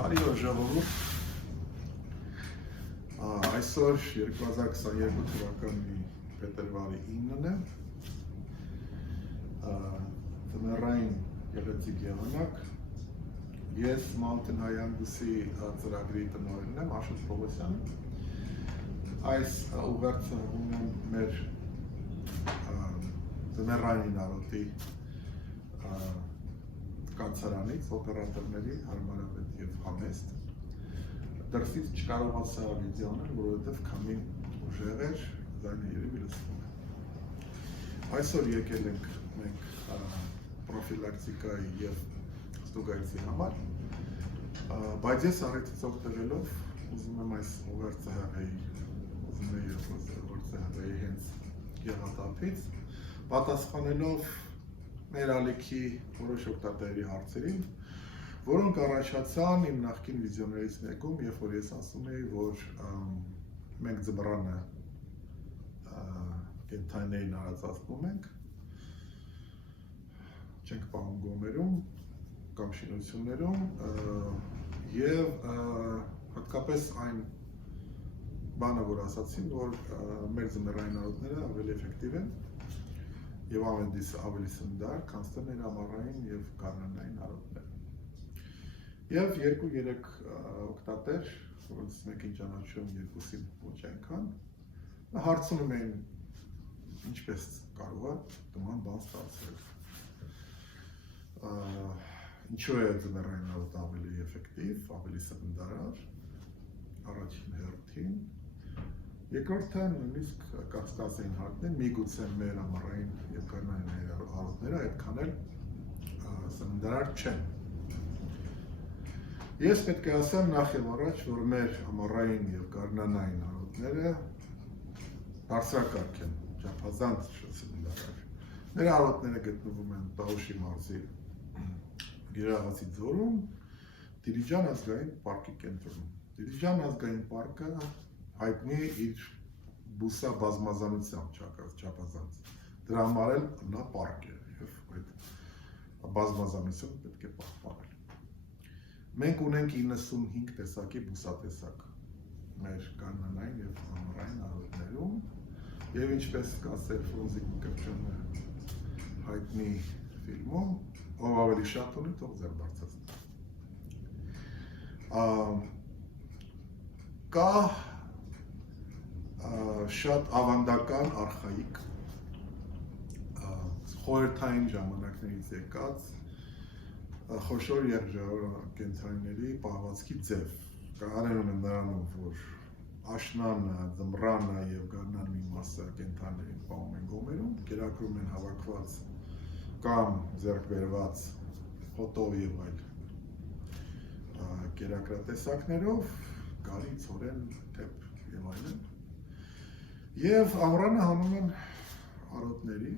Բարի օր ժողովուրդ։ Այսօր 2022 թվականի փետրվարի 9-ն է։ Տնօրեն գեղեցիկ եղանակ։ Ես Mountain Hyandus-ի ծրագրի տնօրենն եմ, Աշոտ Պողոսյանը։ Այս ուղերձը ունեմ մեր տնօրենի նարոտի կանցարանից, օպերատորների հարմարավետ և համեստ։ Դրսից չկարողացա վիդեո անել, որովհետև քամին ուժեղ էր, ձայնը երևի լսվում է։ Այսօր եկել ենք մենք պրոֆիլակտիկայի և ստուգայցի համար, բայց ես առիթից օգտվելով ուզում եմ այս ուղերձը հղեի հենց գեղատափից, պատասխանելով մեր ալիքի որոշ օգտատերերի հարցերին, որոնք առաջացան իմ նախկին վիդեոներից մեկում, երբ որ ես ասում էի, որ մենք ձմռանը կենդանիներին արածացնում ենք, չենք պահում գոմերում կամ շինություններում և հատկապես այն բանը, որ ասացին, որ մեր ձմեռային արոտները ավելի էֆեկտիվ են և ավելի սննդար, քան մեր ամառային և գարնանային արոտները։ Եվ 2-3 օգտատեր, որոնց մեկին ճանաչում, երկուսին ոչ այնքան, հարցնում էին ինչպես կարող է նման բան ստացվել։ Ինչու է ձմեռային արոտը ավելի էֆեկտիվ, ավելի սննդարար, առաջին հերթին։ Երկրորդը նույնիսկ կասկածային հարցն է, միգուցե մեր ամառային և գարնանային արոտները այդքան էլ սննդարար չեն։ Ես պետք է ասեմ նախ և առաջ, որ մեր ամառային և գարնանային արոտները բարձրակարգ են, չափազանց սննդարար։ Մեր արոտները գտնվում են Տաուշի մարզի Գերաղացի ձորում, Դիլիջան ազգային պարկի կենտրոնում։ Դիլիջան ազգային պարկը հայտնի իր բուսաբազմազանությամբ չափազանց։ Դրա համար էլ նա պարկ է և այդ բազմազանությունը պետք է պահպանել։ Մենք ունենք 95 տեսակի բուսատեսակ մեր գարնանային և ամառային արոտներում և ինչպես կասեր Ֆրունզիկ Մկրտչյանը հայտնի ֆիլմում, ով ավելի շատ ունի, թող ձեռ բարձրացնի։ Կա շատ ավանդական արխայիկ խորհրդային ժամանակներից եկած խոշոր կենդանիների պահվածքի ձև։ Կարևորն է նրանում, որ աշնանը, ձմռանը և գարնան մի մասը կենդանիներին պահում են գոմերում, կերակրում են հավաքված կամ ձեռք բերված հոտով և այլ կերակրատեսակներով, գարի, ցորեն, թեփ և այլն։ Եվ ամռանը հանում են արոտների,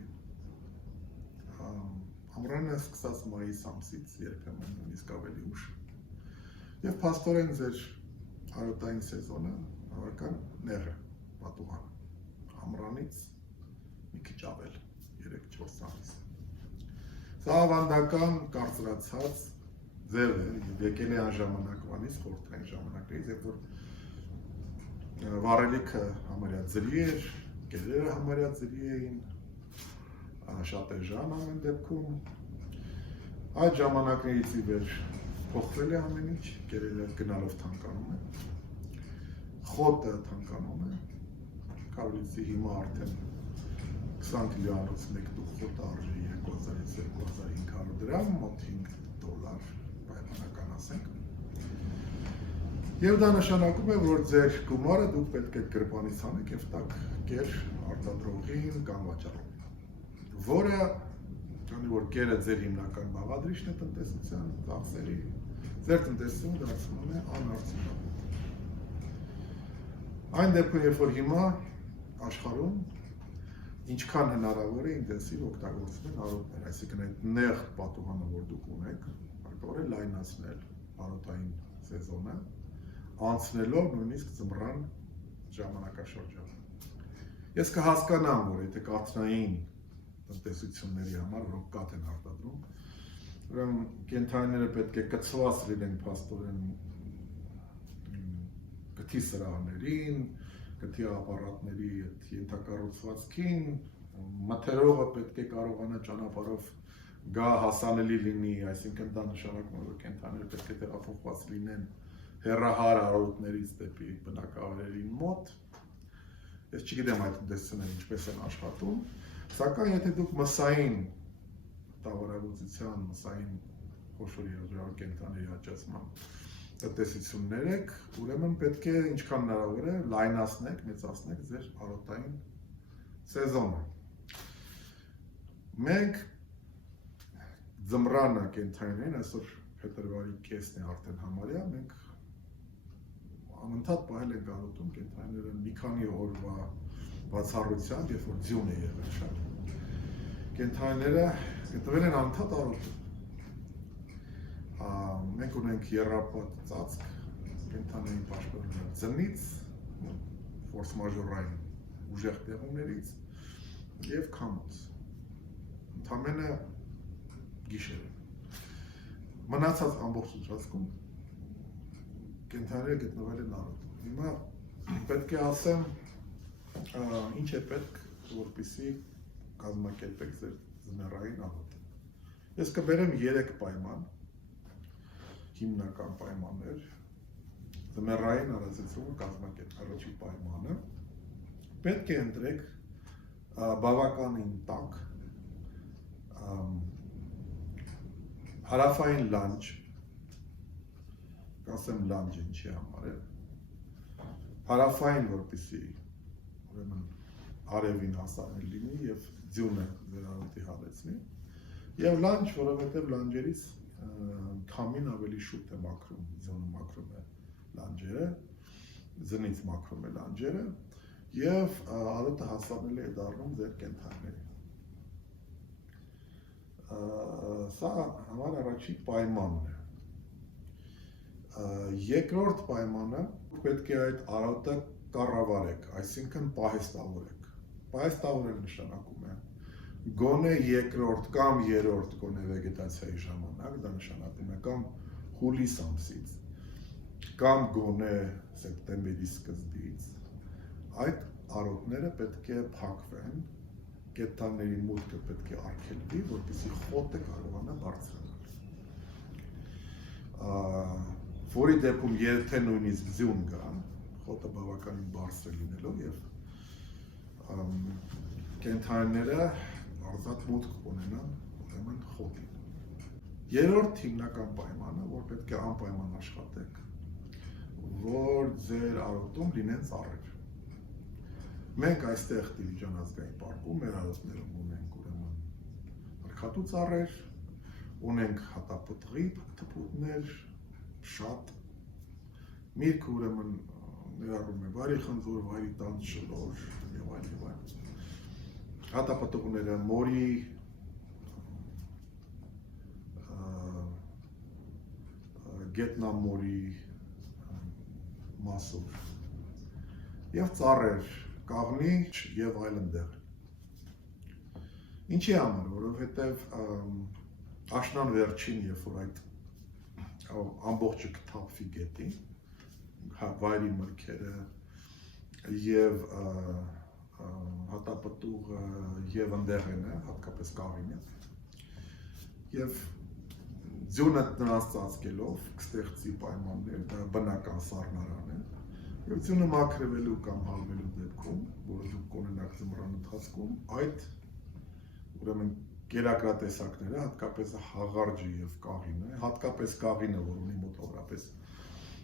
ամռանը սկսած մայիս ամսից, երբեմն նույնիսկ ավելի ուշ։ Եվ փաստորեն ձեր արոտային սեզոնը բավական նեղ է, պատուհան, ամռանից մի քիչ ավել, 3-4 ամիս։ Սա ավանդական կարծրացած ձև է, եկել է այն ժամանակվանից, խորհրդային ժամանակներից, երբ որ վառելիքը համարյա ձրի էր, կերերը համարյա ձրի էին, շատ էժան ամեն դեպքում։ Այդ ժամանակներից ի վեր փոխվել է ամեն ինչ, կերերը գնալով թանկանում է, խոտը թանկանում է, կավլիցի հիմա արդեն 20 կիլոանոց մեկ տուփ խոտը արժի 2000-ից 2500 դրամ, մոտ $5, պայմանական ասենք։ Եվ դա նշանակում է, որ ձեր գումարը դուք պետք է գրպանից անեք և տաք կեր արտադրողին կամ վաճառողին, որը, քանի որ կերը ձեր հիմնական բաղադրիչն է տնտեսության ծախսերի, ձեր տնտեսությունը դարձնում է անարդյունավետ։ Այն դեպքում, երբ որ հիմա աշխարհում ինչքան հնարավոր է ինտենսիվ օգտագործում են արոտներ, այսինքն այդ նեղ պատուհանը, որ դուք ունեք, հարկավոր է լայնացնել արոտային սեզոնը, անցնելով նույնիսկ ձմռան ժամանակաշրջանը։ Ես կհասկանամ, որ եթե կաթնային տնտեսությունների համար, որոնք կաթ են արտադրում, ուրեմն կենդանիները պետք է կցված լինեն փաստորեն գթի սրահներին, գթի ապարատների ենթակառուցվածքին, մթերողը պետք է կարողանա ճանապարհով գա հասանելի լինի, այսինքն դա նշանակում է, որ կենդանիները պետք է տեղափոխված լինեն հեռահար արարողներից դեպի բնակավայրերի մոտ։ Ես չգիտեմ այդ ուտեստները ինչպես են աշխատում, սակայն եթե դուք մսային տավարագործության, մսային խոշոր երաժշտական կենդանիների աճեցման տնտեսություններ եք, ուրեմն պետք է ինչքան հնարավոր է լայնացնեք, մեծացնեք ձեր արոտային սեզոնը։ Մենք ձմռանը կենդանիներին, այսօր փետրվարի կեսն է արդեն համարյա, մենք անընդհատ պահել ենք արոտում կենդանիները մի քանի օրվա բացառությամբ, երբ որ ձյուն է եղել շատ։ Կենդանիները գտնվել են անընդհատ արոտում։ Մենք ունենք եռապատ ծածկ, կենդանիների պաշտպանում ձնից, ֆորս մաժորային ուժեղ տեղումներից և քամուց։ Ընդամենը գիշերը։ Մնացած ամբողջ ընթացքում կենդանիները գտնվել են արոտում։ Հիմա պետք է ասեմ, ինչ է պետք, որպեսզի կազմակերպեք ձեր ձմեռային արոտը։ Ես կբերեմ 3 պայման, հիմնական պայմաններ, ձմեռային արածությունը կազմակերպ առաջի պայմանը, պետք է ընտրեք բավականին տաք, հարավային լանջ, կասեմ լանջ ինչի համար է, հարավային որպեսզի արևին հասանելի լինի և ձյունը ձեր արոտի հալեցնի, և լանջ, որովհետև լանջերից քամին ավելի շուտ է մաքրում, ձյունը մաքրում է լանջերը, ձնից մաքրում է լանջերը, և արոտը հասանելի է դառնում ձեր կենդանիներին։ Սա համար առաջի պայմանն է։ Երկրորդ պայմանը պետք է այդ արոտը կառավարեք, այսինքն պահեստավորեք։ Պահեստավորել նշանակում է գոնե երկրորդ կամ երրորդ գոնե վեգետացիայի ժամանակ, դա նշանակում է կամ հուլիս ամսից, կամ գոնե սեպտեմբերի սկզբից, այդ արոտները պետք է փակվեն, կենդանիների մուտքը պետք է արգելվի, որպեսզի խոտը կարողանա բարձրանալ։ Որի դեպքում եթե նույնիսկ ձյուն գա, խոտը բավականին բարձր լինելով և կենդանիները ազատ մուտք ունենան ուրեմն խոտին։ Երրորդ հիմնական պայմանը, որ պետք է անպայման աշխատեք, որ ձեր արոտում լինեն ծառեր։ Մենք այստեղ Դիլիջան ազգային պարկում մեր արոտներում ունենք ուրեմն արքատու ծառեր, ունենք հատապտղի թփուտներ, շատ, միրգը ուրեմն ներառում է վարի խնձոր, վարի տանձ, շլոր և այլ և այլ։ Հատապտղները մորի, գետնամորի մասով և ծառեր, կաղնի և այլն դեղ։ Ինչի համար, որովհետև աշնան վերջին, երբ որ այդ ամբողջը կթափվի գետին, վայրի մրգերը և հատապտուղը և ընդեղենը, հատկապես կաղինը, և ձյունը նրանց ծածկելով կստեղծի պայմաններ, դա բնական սառնարան է, և ձյունը մաքրվելու կամ հալվելու դեպքում, որը դուք կունենաք ձմռան ընթացքում, այդ ուրեմն կերակրատեսակները, հատկապես հաղարջը և կաղինը, հատկապես կաղինը, որ ունի մոտավորապես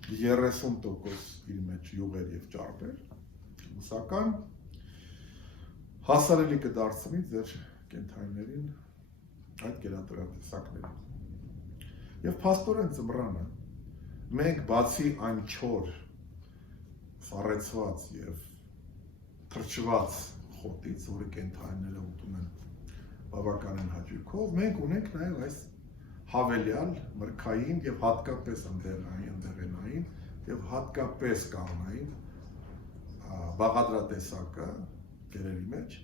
30% իր մեջ յուղեր և ճարպեր, ուսական հասանելի կդարձնի ձեր կենդանիներին այդ կերակրատեսակներին։ Եվ փաստորեն ձմռանը մենք բացի այն չոր, սառեցված և թրջված խոտից, որը կենդանիները ուտում են բավականին հաճույքով, մենք ունենք նաև այս հավելյալ մրգային և հատկապես ընդեղենային և հատկապես կաղնային բաղադրատեսակը գերերի մեջ,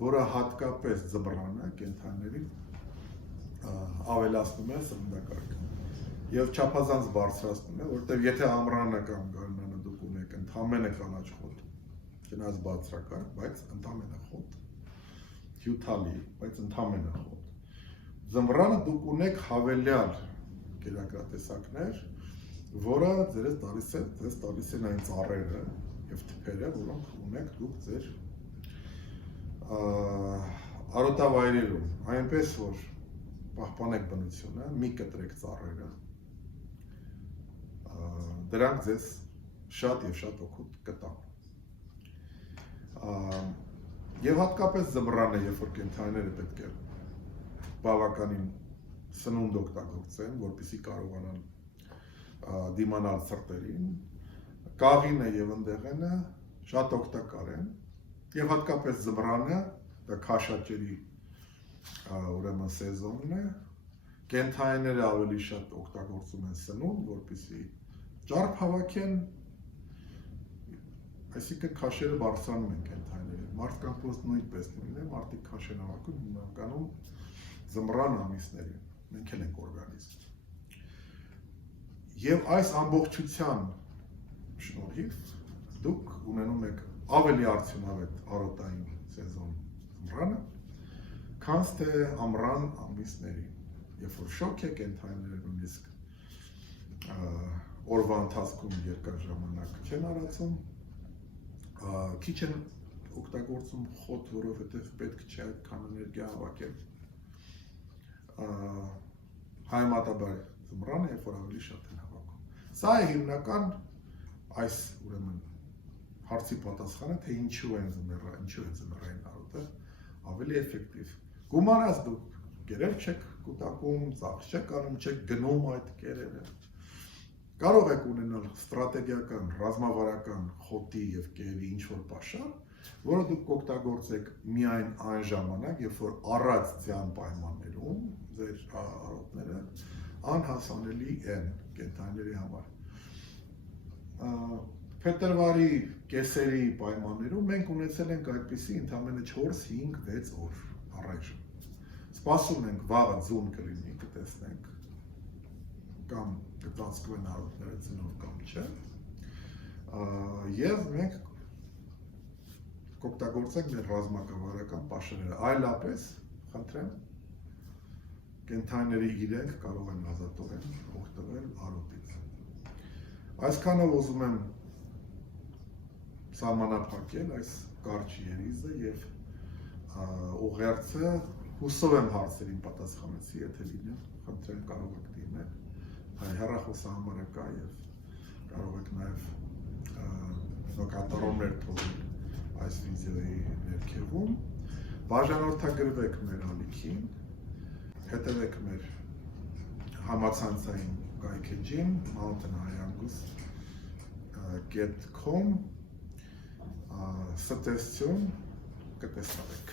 որը հատկապես ձմռանը կենդանիներին ավելացնում է սննդակարգը և չափազանց բարձրացնում է, որտեղ եթե ամռանը կամ գարնանը դուք ունեք ամենը կանաչ խոտ, գնաց բարձրակարգ, բայց ընդամենը խոտ, հյութալի, բայց ընդամենը խոտ։ Ձմռանը դուք ունեք հավելյալ կերակրատեսակներ, որը ձեզ տալիս են այն ծառերը և թփերը, որոնք ունեք դուք ձեր արոտավայրերում, այնպես որ պահպանեք բնությունը, մի կտրեք ծառերը, դրանք ձեզ շատ և շատ օգուտ կտան։ Եվ հատկապես ձմռանը, երբ որ կենդանիները պետք է բավականին սնունդ օգտագործեն, որպեսզի կարողանան դիմանալ ցրտերին, կաղինը և ընդեղենը շատ օգտակար են, և հատկապես ձմռանը, դա քաշաճերի ուրեմն սեզոնն է, կենդանիները ավելի շատ օգտագործում են սնունդ, որպեսզի ճարփ հավաքեն, այսինքն քաշերը բարձրանում են կենդանիները, մարդկանց պես նույնպես նույնն է, մարդիկ քաշ են հավաքում հիմնականում ձմռան ամիսներին, մենք էլ ենք օրգանիզմ։ Եվ այս ամբողջության շնորհիվ դուք ունենում եք ավելի արդյունավետ արոտային սեզոն ձմռանը, քան թե ամռան ամիսներին, երբ որ շոգ է, կենդանիները նույնիսկ օրվա ընթացքում երկար ժամանակ չեն արածում, քիչ են օգտագործում խոտ, որովհետև պետք չէ այդքան էներգիա հավաքել։ Համեմատաբար ձմռանը, երբ որ ավելի շատ են հավաքում։ Սա է հիմնական այս ուրեմն հարցի պատասխանը, թե ինչու է ձմռային արոտը ավելի էֆեկտիվ։ Գումարած դուք կերեր չեք կուտակում, ծախս չեք անում, չեք գնում այդ կերերը։ Կարող եք ունենալ ստրատեգիական, ռազմավարական խոտի և կերերի ինչ-որ պաշար, որը դուք կօգտագործեք միայն այն ժամանակ, երբ որ առած ձյան պայմաններում ձեր արոտները անհասանելի են կենդանիների համար։ Փետրվարի կեսերի պայմաններում մենք ունեցել ենք այդպիսի ընդամենը 4-5-6 օր առայժմ։ Սպասում ենք վաղը ձուն կլինի, կտեսնենք, կամ կծածկվեն արոտները ձնով կամ չէ, և մենք կօգտագործենք մեր ռազմակավարական պաշարները, այլապես, խնդրեմ, կենդանիների իրենք կարող են ազատորեն օգտվել արոտից։ Այսքանով ուզում եմ սահմանափակել այս կարճ երիզը և ուղերձը, հուսով եմ հարցերին պատասխանեցի, եթե լինեն, խնդրեմ կարող եք դիմել, հեռախոսահամարը կա և կարող եք նաև կատարումներ թողնել այս վիդեոյի ներքևում, բաժանորդագրվեք մեր ալիքին, հետևեք մեր համացանցային կայքեջին mountainhayangus.com ստեսություն կտեսնավեք։